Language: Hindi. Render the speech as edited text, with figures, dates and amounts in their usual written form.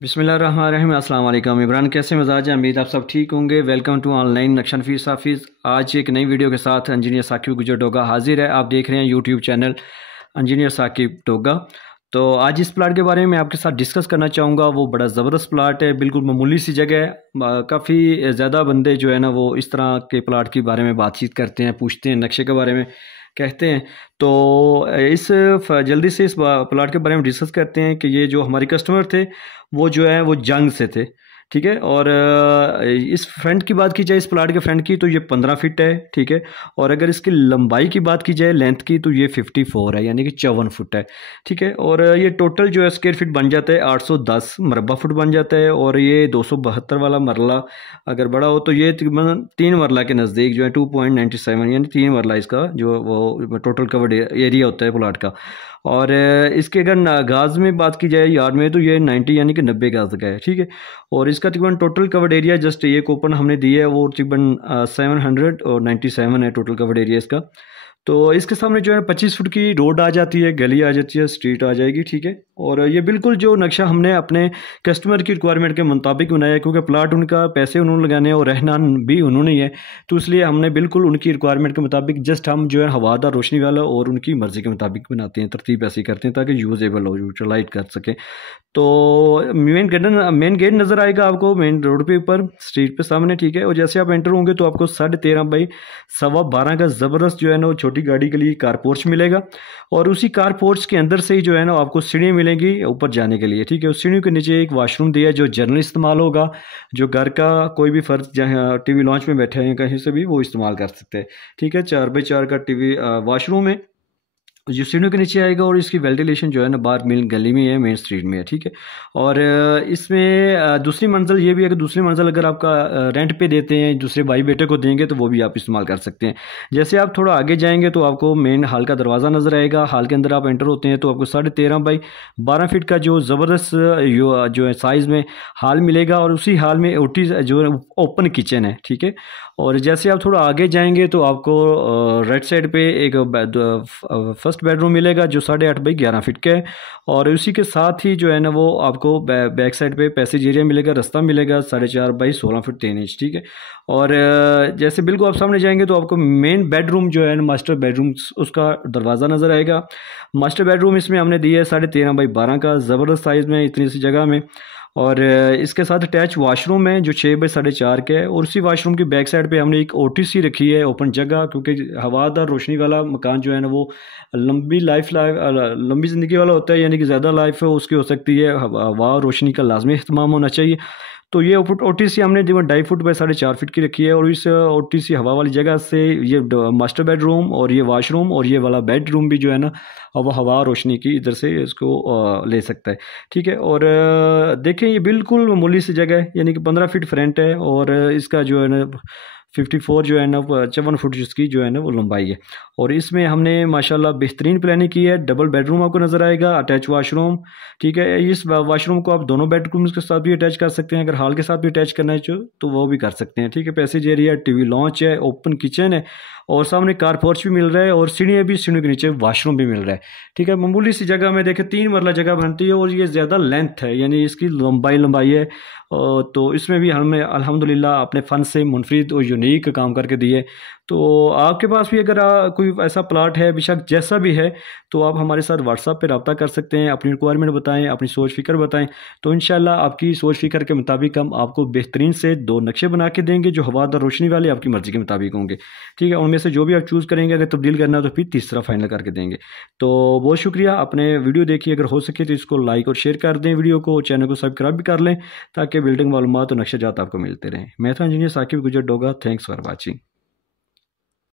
बिस्मिल्लाहिर्रहमानिर्रहीम। अस्सलाम वालेकुम। इमरान, कैसे मिजाज है? उम्मीद आप सब ठीक होंगे। वेलकम टू ऑनलाइन नक्शा नफीस हाफिज़। आज एक नई वीडियो के साथ इंजीनियर साकिब गुजर डोगा हाजिर है। आप देख रहे हैं YouTube channel engineer Saqib Doga. तो आज इस प्लाट के बारे में मैं आपके साथ डिस्कस करना चाहूँगा। वो बड़ा ज़बरदस्त प्लाट है, बिल्कुल मामूली सी जगह है। काफ़ी ज़्यादा बंदे जो है ना वो इस तरह के प्लाट के बारे में बातचीत करते हैं, पूछते हैं, नक्शे के बारे में कहते हैं। तो जल्दी से इस प्लाट के बारे में डिस्कस करते हैं कि ये जो हमारे कस्टमर थे वो जो है वो जंग से थे, ठीक है। और इस फ्रंट की बात की जाए, इस प्लाट के फ्रंट की, तो ये 15 फीट है, ठीक है। और अगर इसकी लंबाई की बात की जाए, लेंथ की, तो ये 54 है, यानी कि 54 फुट है, ठीक है। और ये टोटल जो है स्क्वायर फीट बन जाता है 810 मरबा फुट बन जाता है। और ये 272 वाला मरला अगर बड़ा हो तो ये तकरीबन 3 मरला के नज़दीक जो है 2.97, यानी 3 मरला इसका जो वो टोटल कवर्ड एरिया होता है प्लाट का। और इसके अगर गाज में बात की जाए, यार्ड में, तो ये 90 यानी कि 90 गाज का है, ठीक है। और इसका तकरीबन टोटल कवर्ड एरिया, जस्ट ये कूपन हमने दिया है वो तकरीबन 797 है टोटल कवर्ड एरिया इसका। तो इसके सामने जो है 25 फुट की रोड आ जाती है, गली आ जाती है, स्ट्रीट आ जाएगी, ठीक है। और ये बिल्कुल जो नक्शा हमने अपने कस्टमर की रिक्वायरमेंट के मुताबिक बनाया है, क्योंकि प्लाट उनका पैसे उन्होंने लगाने हैं और रहना भी उन्होंने ही है। तो इसलिए हमने बिल्कुल उनकी रिक्वायरमेंट के मुताबिक, जस्ट हम जो है हवादार रोशनी वाला और उनकी मर्ज़ी के मुताबिक बनाते हैं, तरतीब ऐसी करते हैं ताकि यूजेबल हो, यूटिलाइज कर सकें। तो मेन गेट नज़र आएगा आपको मेन रोड पे ऊपर स्ट्रीट पे सामने, ठीक है। और जैसे आप एंटर होंगे तो आपको 13.5 बाई 12.25 का ज़बरदस्त जो है ना वो छोटी गाड़ी के लिए कार पोर्च मिलेगा। और उसी कार पोर्च के अंदर से ही जो है ना आपको सीढ़ी मिलेंगी ऊपर जाने के लिए, ठीक है। उस सीढ़ी के नीचे एक वाशरूम दिया है जो जनरल इस्तेमाल होगा, जो घर का कोई भी फ़र्द जहाँ टीवी लॉन्च में बैठे हैं कहीं से भी वो इस्तेमाल कर सकते हैं, ठीक है। 4x4 का टीवी वाशरूम है जो सीढ़ियों के नीचे आएगा। और इसकी वेंटिलेशन जो है ना बाहर मेन गली में है, मेन स्ट्रीट में है, ठीक है। और इसमें दूसरी मंजिल ये भी है कि दूसरी मंजिल अगर आपका रेंट पे देते हैं, दूसरे भाई बेटे को देंगे, तो वो भी आप इस्तेमाल कर सकते हैं। जैसे आप थोड़ा आगे जाएंगे तो आपको मेन हॉल का दरवाज़ा नज़र आएगा। हॉल के अंदर आप एंटर होते हैं तो आपको 13.5 बाई 12 फीट का जो ज़बरदस्त जो है साइज़ में हॉल मिलेगा। और उसी हॉल में ओटी जो है ओपन किचन है, ठीक है। और जैसे आप थोड़ा आगे जाएंगे तो आपको राइट साइड पे एक फर्स्ट बेडरूम मिलेगा जो 8.5 बाई 11 फीट का है। और उसी के साथ ही जो है ना वो आपको बैक साइड पे पैसेज एरिया मिलेगा, रास्ता मिलेगा 4.5 बाई 16 फीट 3 इंच, ठीक है। और जैसे बिल्कुल आप सामने जाएंगे तो आपको मेन बेडरूम जो है ना मास्टर बेडरूम उसका दरवाज़ा नज़र आएगा। मास्टर बेडरूम इसमें हमने दिया है 13.5 बाई 12 का, ज़बरदस्त साइज़ में, इतनी सी जगह में। और इसके साथ अटैच वाशरूम है जो 6 बाई 4.5 का है। और उसी वाशरूम की बैक साइड पे हमने एक ओटीसी रखी है, ओपन जगह, क्योंकि हवादार रोशनी वाला मकान जो है ना वो लंबी ज़िंदगी वाला होता है, यानी कि ज़्यादा लाइफ उसकी हो सकती है, हवा रोशनी का लाजमी इस्तेमाल होना चाहिए। तो ये ओटीसी हमने 2.5 फुट बाई 4.5 फीट की रखी है। और इस ओटीसी हवा वाली जगह से ये मास्टर बेडरूम और ये वाशरूम और ये वाला बेडरूम भी जो है ना वो हवा रोशनी की इधर से इसको ले सकता है, ठीक है। और देखें ये बिल्कुल मामूली सी जगह है, यानी कि 15 फीट फ्रंट है। और इसका जो है ना 54 जो है ना 54 फुट जिसकी जो है ना वो लंबाई है। और इसमें हमने माशाल्लाह बेहतरीन प्लानिंग की है। डबल बेडरूम आपको नज़र आएगा, अटैच वाशरूम, ठीक है। इस वाशरूम को आप दोनों बेडरूम्स के साथ भी अटैच कर सकते हैं, अगर हॉल के साथ भी अटैच करना है तो वो भी कर सकते हैं, ठीक है। पैसेज एरिया, टीवी लॉन्च है, ओपन किचन है, और सामने कार पोर्च भी मिल रहा है, और सीढ़ियाँ भी, सीढ़ियों के नीचे वाशरूम भी मिल रहा है, ठीक है। मामूली सी जगह में देखें 3 मरला जगह बनती है। और ये ज़्यादा लेंथ है, यानी इसकी लंबाई है। तो इसमें भी हमें अल्हम्दुलिल्लाह अपने फ़न से मुनफरिद और यूनिक काम करके दिए। तो आपके पास भी अगर कोई ऐसा प्लाट है, बेशक जैसा भी है, तो आप हमारे साथ व्हाट्सएप पे रब्ता कर सकते हैं, अपनी रिक्वायरमेंट बताएं, अपनी सोच फ़िक्र बताएं। तो इंशाल्लाह आपकी सोच फ़िक्र के मुताबिक हम आपको बेहतरीन से 2 नक्शे बना के देंगे जो हवादार रोशनी वाले आपकी मर्ज़ी के मुताबिक होंगे, ठीक है। उनमें से जो भी आप चूज़ करेंगे, अगर तब्दील करना है तो फिर तीसरा फाइनल करके देंगे। तो बहुत शुक्रिया। अपने वीडियो देखिए, अगर हो सके तो इसको लाइक और शेयर कर दें वीडियो को, चैनल को सब्सक्राइब भी कर लें ताकि बिल्डिंग मालूमात और नक्शे जात आपको मिलते रहें। मैं था इंजीनियर साकिब गुजर डोगा। Thanks for watching.